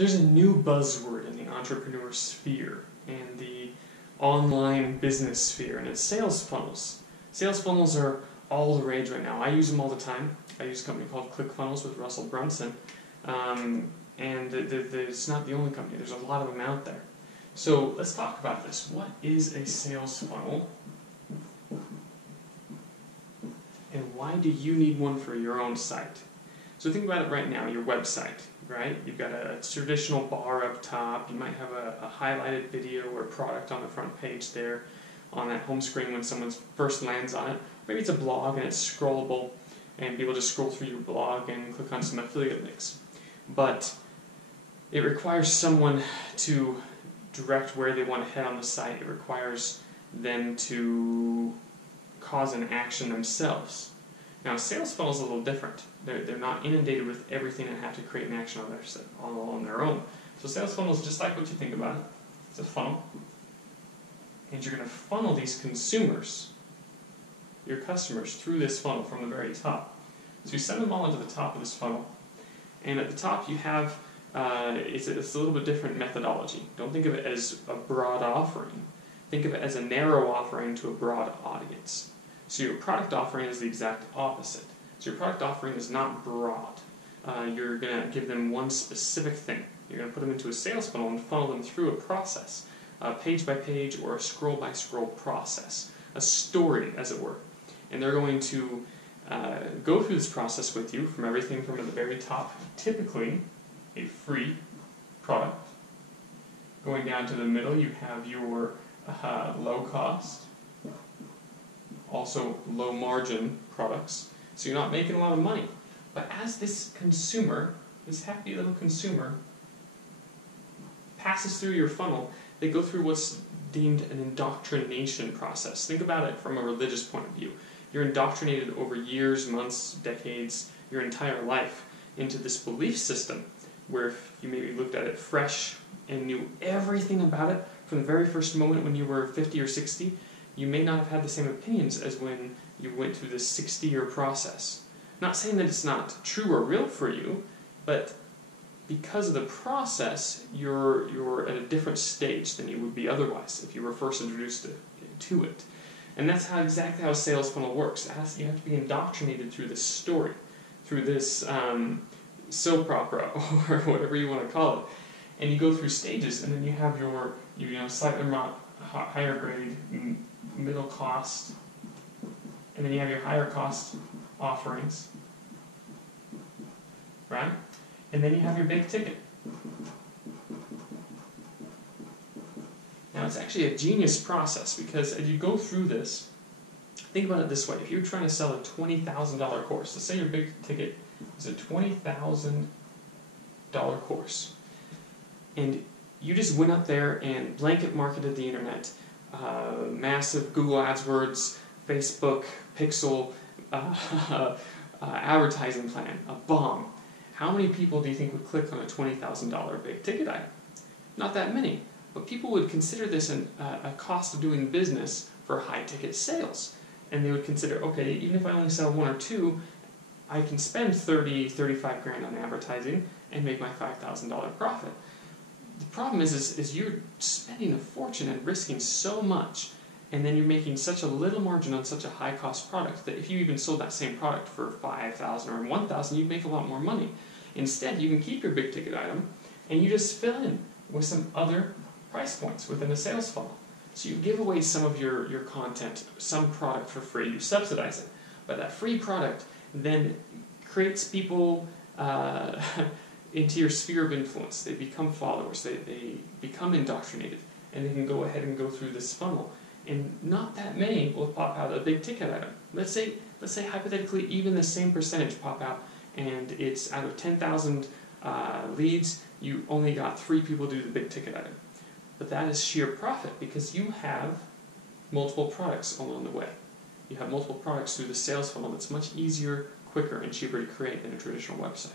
There's a new buzzword in the entrepreneur sphere and the online business sphere, and it's sales funnels. Sales funnels are all the rage right now. I use them all the time. I use a company called ClickFunnels with Russell Brunson, and it's not the only company. There's a lot of them out there. So let's talk about this. What is a sales funnel? And why do you need one for your own site? So think about it right now, your website, right? You've got a traditional bar up top. You might have a highlighted video or product on the front page there on that home screen when someone first lands on it. Maybe it's a blog and it's scrollable and people just scroll through your blog and click on some affiliate links. But it requires someone to direct where they want to head on the site. It requires them to cause an action themselves. Now, a sales funnel is a little different. They're not inundated with everything and have to create an action on their own. So sales funnel is just like what you think about it. It's a funnel. And you're going to funnel these consumers, your customers, through this funnel from the very top. So you send them all into the top of this funnel. And at the top you have, it's a little bit different methodology. Don't think of it as a broad offering. Think of it as a narrow offering to a broad audience. So your product offering is the exact opposite. So your product offering is not broad. You're going to give them one specific thing. You're going to put them into a sales funnel and funnel them through a process, a page by page or a scroll by scroll process, a story as it were. And they're going to go through this process with you from everything from the very top, typically a free product. Going down to the middle you have your low cost, also low margin products. So you're not making a lot of money. But as this consumer, this happy little consumer, passes through your funnel, they go through what's deemed an indoctrination process. Think about it from a religious point of view. You're indoctrinated over years, months, decades, your entire life into this belief system where if you maybe looked at it fresh and knew everything about it from the very first moment when you were 50 or 60, you may not have had the same opinions as when you went through this 60-year process. Not saying that it's not true or real for you, but because of the process, you're at a different stage than you would be otherwise if you were first introduced to it. And that's exactly how a sales funnel works. You have to be indoctrinated through this story, through this soap opera, or whatever you want to call it. And you go through stages, and then you have your slightly higher grade, middle cost, and then you have your higher cost offerings, right? And then you have your big ticket. Now it's actually a genius process because as you go through this, think about it this way. If you're trying to sell a $20,000 course, let's say your big ticket is a $20,000 course, and you just went up there and blanket marketed the internet, massive Google AdWords, Facebook, Pixel, advertising plan, a bomb. How many people do you think would click on a $20,000 big ticket item? Not that many. But people would consider this a cost of doing business for high ticket sales. And they would consider, okay, even if I only sell one or two, I can spend 30, 35 grand on advertising and make my $5,000 profit. The problem is you're spending a fortune and risking so much, and then you're making such a little margin on such a high cost product that if you even sold that same product for $5,000 or $1,000, you'd make a lot more money. Instead, you can keep your big ticket item and you just fill in with some other price points within a sales funnel. So you give away some of your content, some product for free, you subsidize it. But that free product then creates people into your sphere of influence. They become followers, they become indoctrinated, and they can go ahead and go through this funnel. And not that many will pop out a big ticket item. Let's say hypothetically even the same percentage pop out, and it's out of 10,000 leads, you only got 3 people do the big ticket item. But that is sheer profit because you have multiple products along the way. You have multiple products through the sales funnel that's much easier, quicker, and cheaper to create than a traditional website.